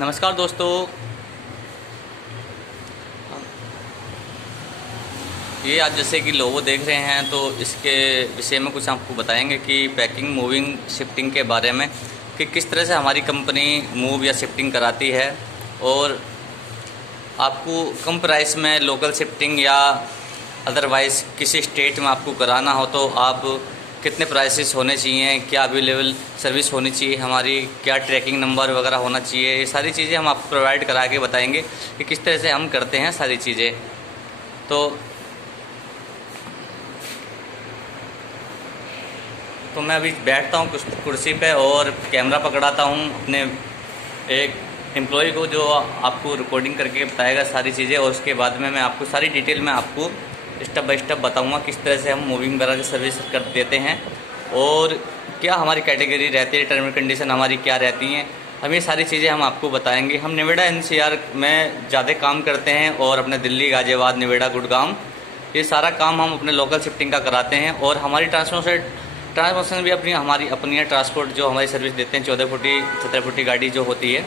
नमस्कार दोस्तों, ये आज जैसे कि लोगो देख रहे हैं तो इसके विषय में कुछ आपको बताएंगे कि पैकिंग, मूविंग, शिफ्टिंग के बारे में कि किस तरह से हमारी कंपनी मूव या शिफ्टिंग कराती है। और आपको कम प्राइस में लोकल शिफ्टिंग या अदरवाइज़ किसी स्टेट में आपको कराना हो तो आप कितने प्राइसेस होने चाहिए, क्या अवेलेबल सर्विस होनी चाहिए हमारी, क्या ट्रैकिंग नंबर वगैरह होना चाहिए, ये सारी चीज़ें हम आपको प्रोवाइड करा के बताएंगे कि किस तरह से हम करते हैं सारी चीज़ें। तो मैं अभी बैठता हूँ कुर्सी पे और कैमरा पकड़ाता हूँ अपने एक एम्प्लॉय को जो आपको रिकॉर्डिंग करके बताएगा सारी चीज़ें, और उसके बाद में मैं आपको सारी डिटेल में आपको स्टेप बाय स्टेप बताऊंगा किस तरह से हम मूविंग वगैरह की सर्विस कर देते हैं और क्या हमारी कैटेगरी रहती है, टर्म एंड कंडीशन हमारी क्या रहती हैं। हम ये सारी चीज़ें हम आपको बताएंगे। हम नोएडा NCR में ज़्यादा काम करते हैं और अपने दिल्ली, गाज़ियाबाद, नोएडा, गुड़गांव ये सारा काम हम अपने लोकल शिफ्टिंग का कराते हैं। और हमारी ट्रांसपोर्टेशन भी हमारी अपनी है। ट्रांसपोर्ट जो हमारी सर्विस देते हैं 14 फुटी 17 फुटी गाड़ी जो होती है,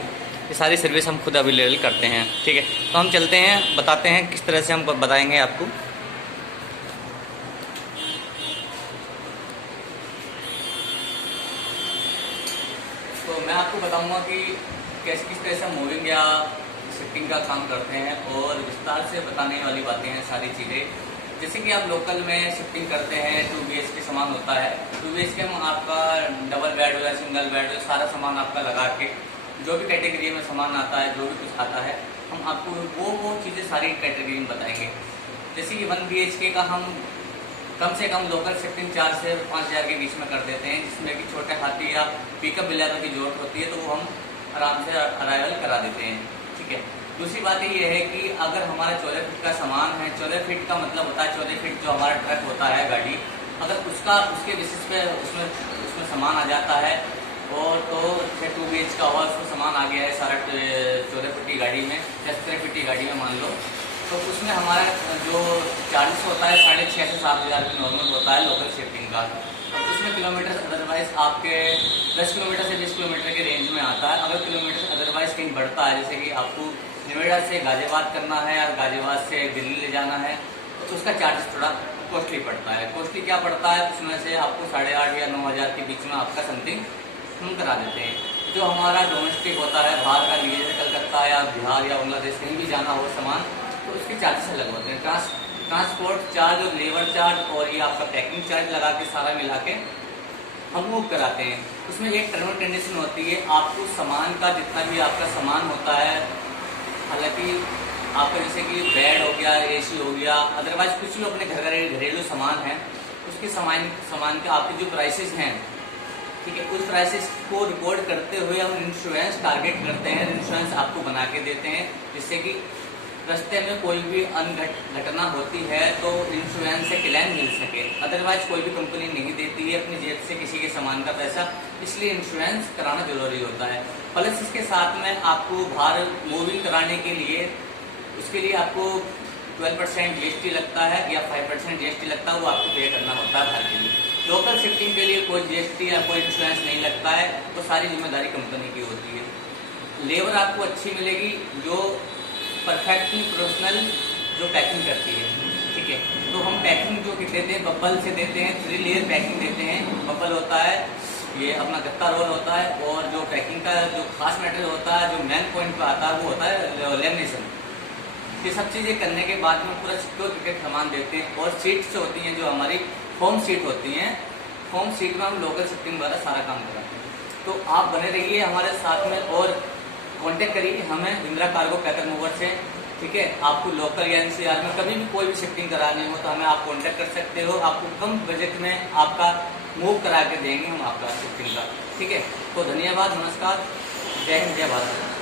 ये सारी सर्विस हम खुद अवेलेबल करते हैं। ठीक है, तो हम चलते हैं, बताते हैं किस तरह से हम बताएंगे आपको। तो मैं आपको बताऊंगा कि कैसे किस तरह से मूविंग या शिफ्टिंग का काम करते हैं और विस्तार से बताने वाली बातें हैं सारी चीज़ें। जैसे कि आप लोकल में शिफ्टिंग करते हैं, 2 BHK सामान होता है। 2 BHK में आपका डबल बेड हो या सिंगल बेड हो, सारा सामान आपका लगा के जो भी कैटेगरी में सामान आता है, जो भी कुछ आता है, हम आपको वो चीज़ें सारी कैटेगरी में बताएंगे। जैसे कि 1 BHK का हम कम से कम लोकल शिफ्टिंग 4 से 5 हज़ार के बीच में कर देते हैं, जिसमें कि छोटे हाथी या पिकअप बिलारों की जरूरत होती है तो वो हम आराम से अराइवल करा देते हैं। ठीक है, दूसरी बात ये है कि अगर हमारा 14 फीट का सामान है, 14 फीट का मतलब होता है 14 फीट जो हमारा ट्रक होता है, गाड़ी, अगर उसके बेसिस पे उसमें सामान आ जाता है और तो 2 BHK का हुआ, उसमें सामान आ गया है सारा 14 फीटी गाड़ी में, 17 फीटी गाड़ी में मान लो, तो उसमें हमारा जो चार्जेस होता है 6,500 से 7,000 की नॉर्मल होता है लोकल शिफ्टिंग का। तो उसमें किलोमीटर अदरवाइज आपके 10 किलोमीटर से 20 किलोमीटर के रेंज में आता है। अगर किलोमीटर अदरवाइज कहीं बढ़ता है, जैसे कि आपको नोएडा से गाज़ियाबाद करना है या गाज़ियाबाद से दिल्ली ले जाना है, तो उसका चार्जेस थोड़ा कॉस्टली पड़ता है। कॉस्टली क्या पड़ता है, उसमें से आपको 8,500 या 9,000 के बीच में आपका समथिंग हम करा देते हैं। जो हमारा डोमेस्टिक होता है, बाहर का लिए जैसे कलकत्ता या बिहार या बांग्लादेश कहीं भी जाना हो सामान, तो उसके चार्जेस अलग होते हैं। ट्रांसपोर्ट चार्ज और लेबर चार्ज और ये आपका पैकिंग चार्ज लगा के सारा मिला के हम मूव कराते हैं। उसमें एक टर्म एंड कंडीशन होती है, आपको सामान का जितना भी आपका सामान होता है, हालांकि आपका जैसे कि बेड हो गया, AC हो गया, अदरवाइज कुछ भी अपने घरेलू सामान है, उसके सामान के आपके जो प्राइसेस हैं, ठीक है, उस प्राइसेस को रिकॉर्ड करते हुए हम इंश्योरेंस टारगेट करते हैं। इंश्योरेंस आपको बना के देते हैं, जिससे कि रास्ते में कोई भी घटना होती है तो इंश्योरेंस से क्लेम मिल सके। अदरवाइज कोई भी कंपनी नहीं देती है अपनी जेब से किसी के सामान का पैसा, इसलिए इंश्योरेंस कराना जरूरी होता है। प्लस इसके साथ में आपको बाहर मूविंग कराने के लिए, उसके लिए आपको 12% GST लगता है या 5% GST लगता है, वो आपको पे करना होता है बाहर के लिए। लोकल शिफ्टिंग के लिए कोई GST या कोई इंश्योरेंस नहीं लगता है, तो सारी जिम्मेदारी कंपनी की होती है। लेबर आपको अच्छी मिलेगी जो परफेक्टली प्रोफेशनल जो पैकिंग करती है। ठीक है, तो हम पैकिंग जो देते हैं बबल से देते हैं, 3 लेयर पैकिंग देते हैं। बबल होता है, ये अपना गत्ता रोल होता है, और जो पैकिंग का जो खास मटेरियल होता है, जो मेन पॉइंट पे आता है, वो होता है लेमिनेशन। ये सब चीज़ें करने के बाद में पूरा सिक्योर करके सामान देते हैं। और सीट्स होती हैं जो हमारी होम सीट होती हैं, होम सीट में हम लोकल शिफ्टिंग द्वारा सारा काम कराते हैं। तो आप बने रहिए हमारे साथ में और कांटेक्ट करिए हमें इंदिरा कार्गो पैकर मूवर से। ठीक है, आपको लोकल या NCR में कभी भी कोई भी शिफ्टिंग करानी हो तो हमें आप कांटेक्ट कर सकते हो। आपको कम बजट में आपका मूव करा के देंगे हम आपका शिफ्टिंग का। ठीक है, तो धन्यवाद, नमस्कार, जय हिंद, जय भारत।